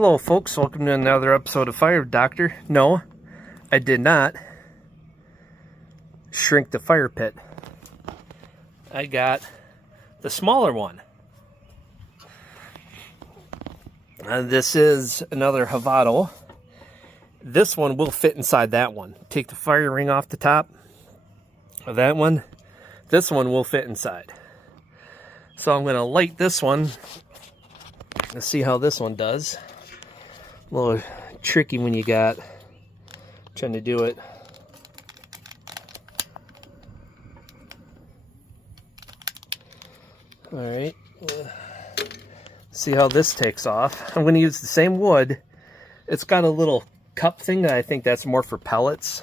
Hello folks, welcome to another episode of Fire Doctor. No, I did not shrink the fire pit. I got the smaller one. This is another Havato. This one will fit inside that one. Take the fire ring off the top of that one. This one will fit inside. So I'm going to light this one. Let's see how this one does. A little tricky when you got trying to do it. All right. See how this takes off. I'm going to use the same wood. It's got a little cup thing. I think that's more for pellets.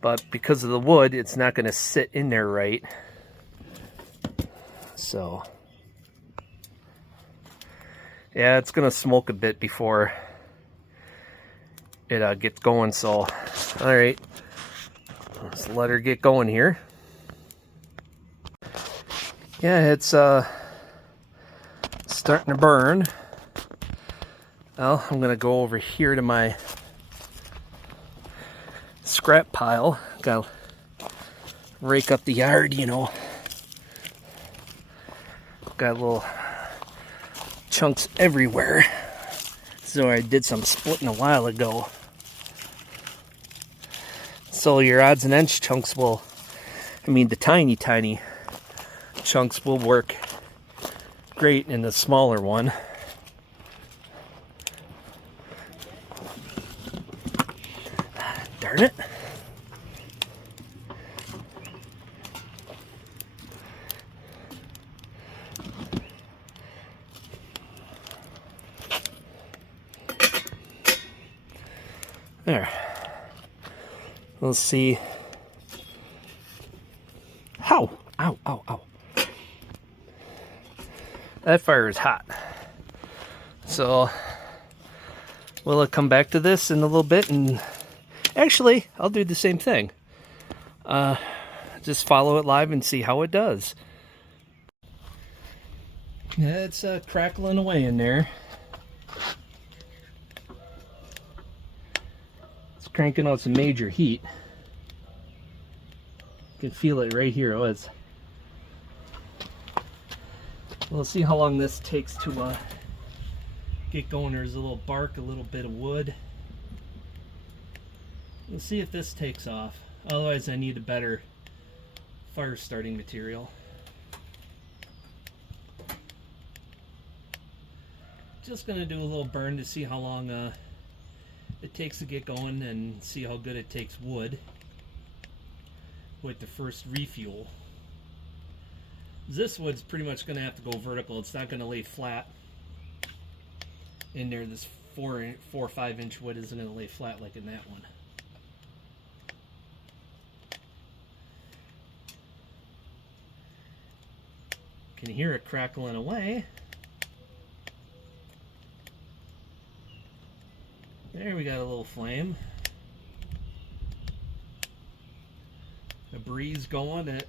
But because of the wood, it's not going to sit in there right. So, yeah, it's going to smoke a bit before it gets going. So, all right, let's let her get going here. Yeah, it's starting to burn. Well, I'm going to go over here to my scrap pile. Gotta rake up the yard, you know. Got little chunks everywhere. So I did some splitting a while ago. So your odds and ends chunks will, the tiny chunks will work great in the smaller one. Darn it. There. Let's see. Ow! Ow, ow, ow. That fire is hot. So, we'll come back to this in a little bit, and actually, I'll do the same thing. Just follow it live and see how it does. Yeah, it's crackling away in there. Cranking out some major heat. You can feel it right here. We'll see how long this takes to get going. There's a little bark, a little bit of wood. We'll see if this takes off. Otherwise, I need a better fire starting material. Just gonna do a little burn to see how long it takes to get going and see how good it takes wood with the first refuel. This wood's pretty much going to have to go vertical. It's not going to lay flat in there. This 4 or 5 inch wood isn't going to lay flat like in that one. Can you hear it crackling away? There, we got a little flame. A breeze going.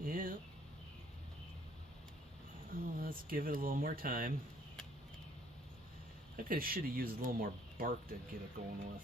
Yeah. Let's give it a little more time. I should have used a little more bark to get it going with.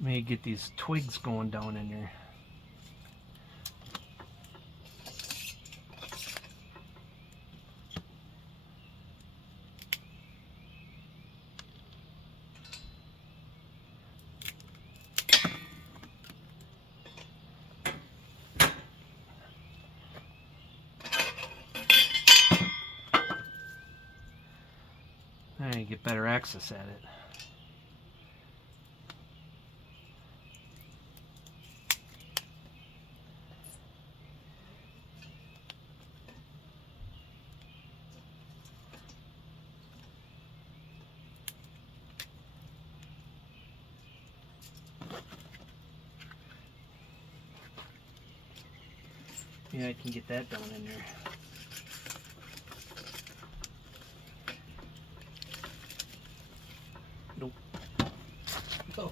May get these twigs going down in there. Now you get better access at it. Yeah, I can get that down in there. Nope. Oh.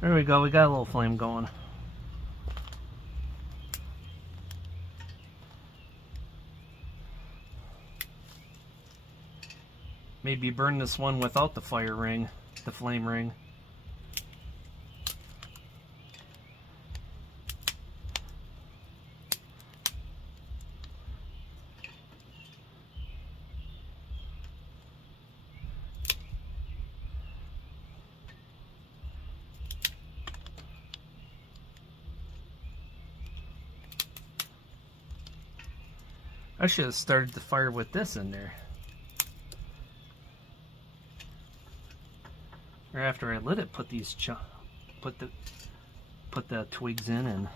There we go, we got a little flame going. Maybe burn this one without the fire ring, the flame ring. I should have started the fire with this in there. Or after I lit it, put these put the twigs in and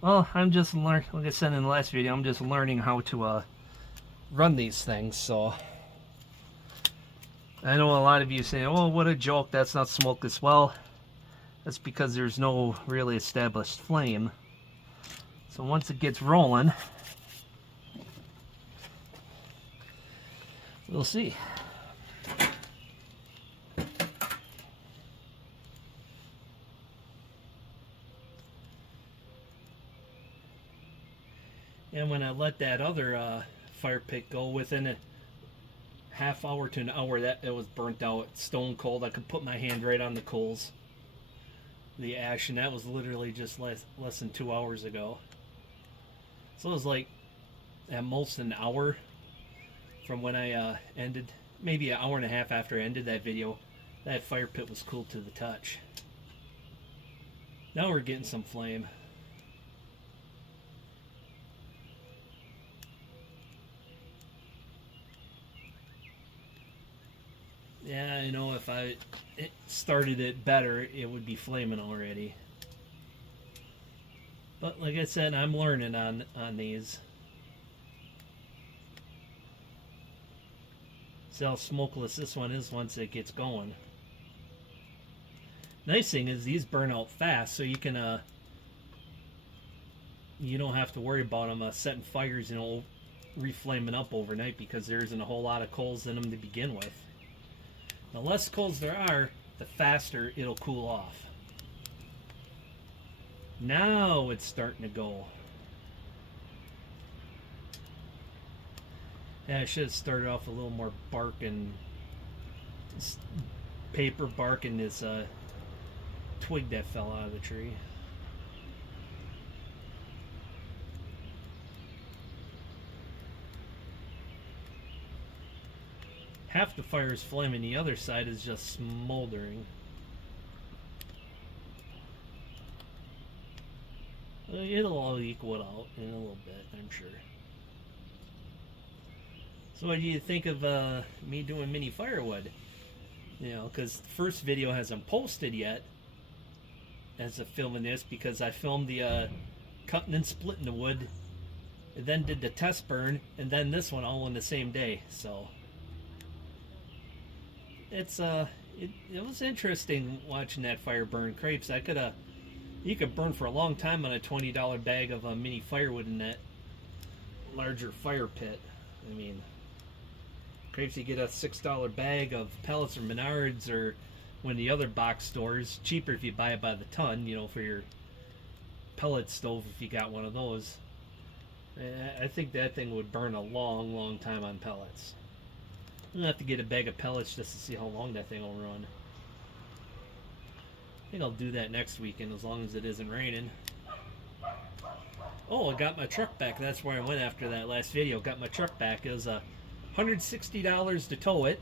well, I'm just learning. Like I said in the last video, I'm just learning how to run these things. So I know a lot of you say, "Oh, what a joke! That's not smokeless." Well, that's because there's no really established flame. So once it gets rolling, we'll see. And when I let that other fire pit go, within a half hour to an hour, that it was burnt out, stone cold. I could put my hand right on the coals, the ash, and that was literally just less than 2 hours ago. So it was like at most an hour from when I ended, maybe an hour and a half after I ended that video. That fire pit was cool to the touch. Now we're getting some flame. Yeah, you know, if I started it better, it would be flaming already. But like I said, I'm learning on these. See how smokeless this one is once it gets going. Nice thing is these burn out fast, so you can you don't have to worry about them setting fires, you know, reflaming up overnight, because there isn't a whole lot of coals in them to begin with. The less coals there are, the faster it'll cool off. Now it's starting to go. Yeah, I should have started off a little more bark and paper bark and this twig that fell out of the tree. Half the fire is flaming, the other side is just smoldering. It'll all equal it out in a little bit, I'm sure. So what do you think of me doing mini firewood? You know, because the first video hasn't posted yet as of filming this, because I filmed the cutting and splitting the wood, and then did the test burn, and then this one all in the same day. So it's it was interesting watching that fire burn crepes. You could burn for a long time on a $20 bag of mini firewood in that larger fire pit. I mean, crepes, you get a $6 bag of pellets or Menards or one of the other box stores. Cheaper if you buy it by the ton, you know, for your pellet stove if you got one of those. I think that thing would burn a long time on pellets. I'm gonna have to get a bag of pellets just to see how long that thing will run. I think I'll do that next weekend, as long as it isn't raining. Oh, I got my truck back. That's where I went after that last video. Got my truck back. It was $160 to tow it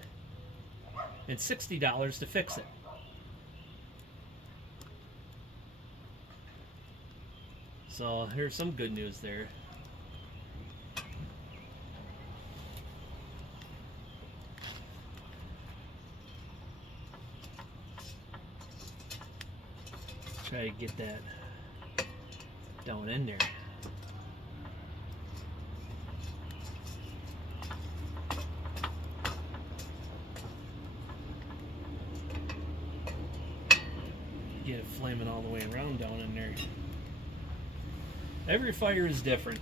and $60 to fix it. So here's some good news there. Try to get that down in there. flaming all the way around down in there. Every fire is different.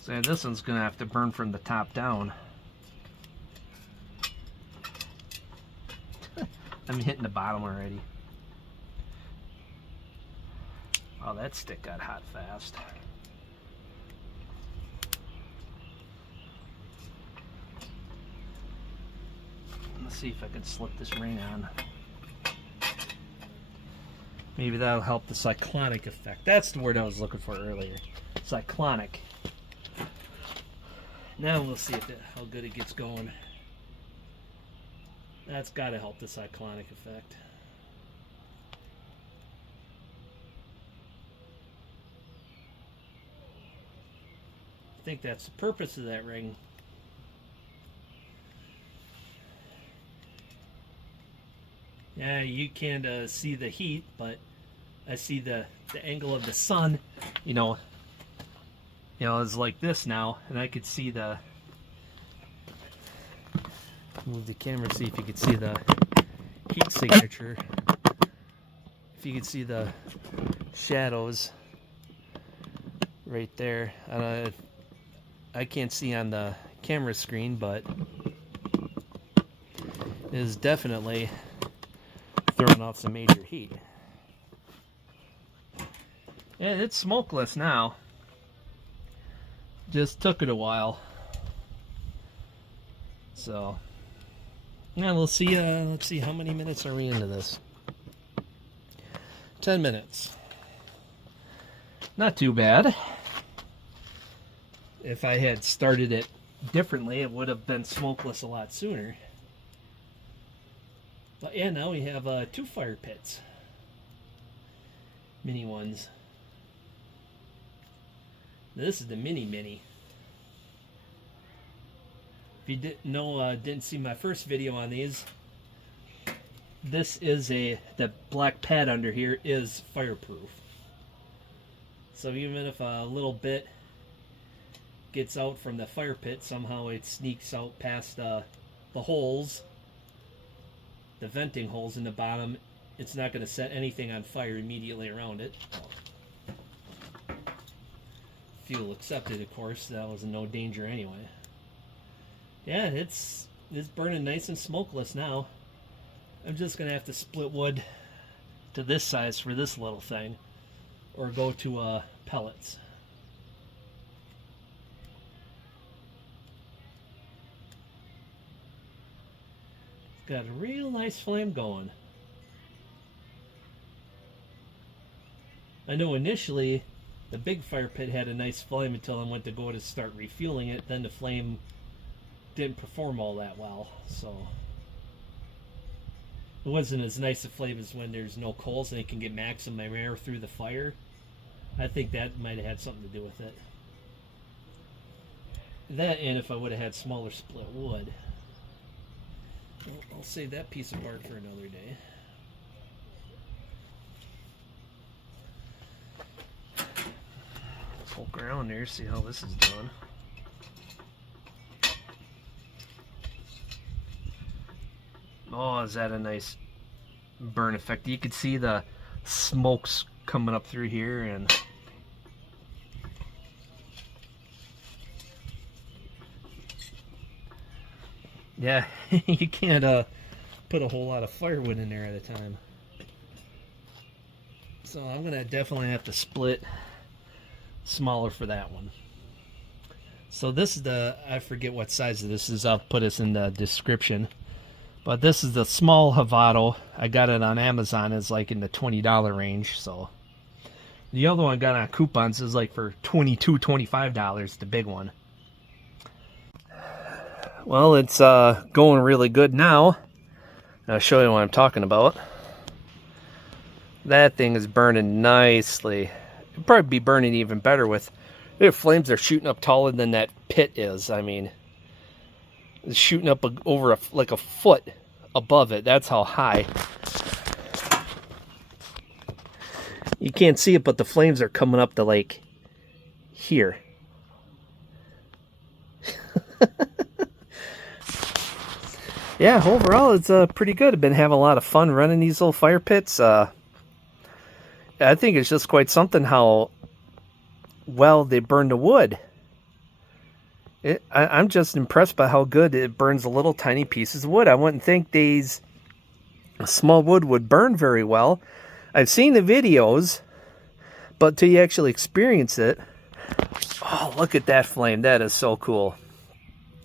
So this one's gonna have to burn from the top down. I'm hitting the bottom already. Oh, that stick got hot fast. Let's see if I can slip this ring on. Maybe that'll help the cyclonic effect. That's the word I was looking for earlier. Cyclonic. Now we'll see if how good it gets going. That's got to help the cyclonic effect. I think that's the purpose of that ring. Yeah, you can't see the heat, but I see the angle of the sun, you know, it's like this now, and I could see the, move the camera, see if you could see the heat signature. If you could see the shadows right there. I can't see on the camera screen, but it is definitely throwing off some major heat. And it's smokeless now. Just took it a while. So, yeah, we'll see. Let's see, how many minutes are we into this? 10 minutes. Not too bad. If I had started it differently, it would have been smokeless a lot sooner. But yeah, now we have 2 fire pits. Mini ones. This is the mini. If you didn't know, didn't see my first video on these, this is the black pad under here is fireproof. So even if a little bit gets out from the fire pit, somehow it sneaks out past the holes, the venting holes in the bottom, it's not going to set anything on fire immediately around it. Fuel accepted, of course. That was no danger anyway. Yeah, it's burning nice and smokeless now. I'm just going to have to split wood to this size for this little thing, or go to pellets. Got a real nice flame going. I know initially the big fire pit had a nice flame until I went to go to start refueling it. Then the flame didn't perform all that well, so it wasn't as nice a flame as when there's no coals and it can get maximum air through the fire. I think that might have had something to do with it. That, and if I would have had smaller split wood. Well, I'll save that piece of bark for another day. Let's poke around there, see how this is doing. Oh, is that a nice burn effect? You could see the smokes coming up through here, and yeah, you can't put a whole lot of firewood in there at a time. So I'm gonna definitely have to split smaller for that one. So this is I forget what size this is. I'll put this in the description. But this is the small Havato. I got it on Amazon. It's like in the $20 range. So the other one I got on coupons is like for $22, $25, the big one. Well, it's going really good now. I'll show you what I'm talking about. That thing is burning nicely. It'd probably be burning even better with, the flames are shooting up taller than that pit is. I mean, it's shooting up over like a foot above it. That's how high. You can't see it, but the flames are coming up to like here. Yeah, overall it's pretty good. I've been having a lot of fun running these little fire pits. I think it's just quite something how well they burn the wood. I'm just impressed by how good it burns the little tiny pieces of wood. I wouldn't think these small wood would burn very well. I've seen the videos, but till you actually experience it, oh, look at that flame. That is so cool.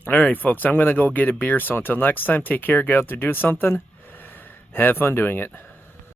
All right, folks, I'm going to go get a beer. So until next time, take care, get out there, do something. Have fun doing it.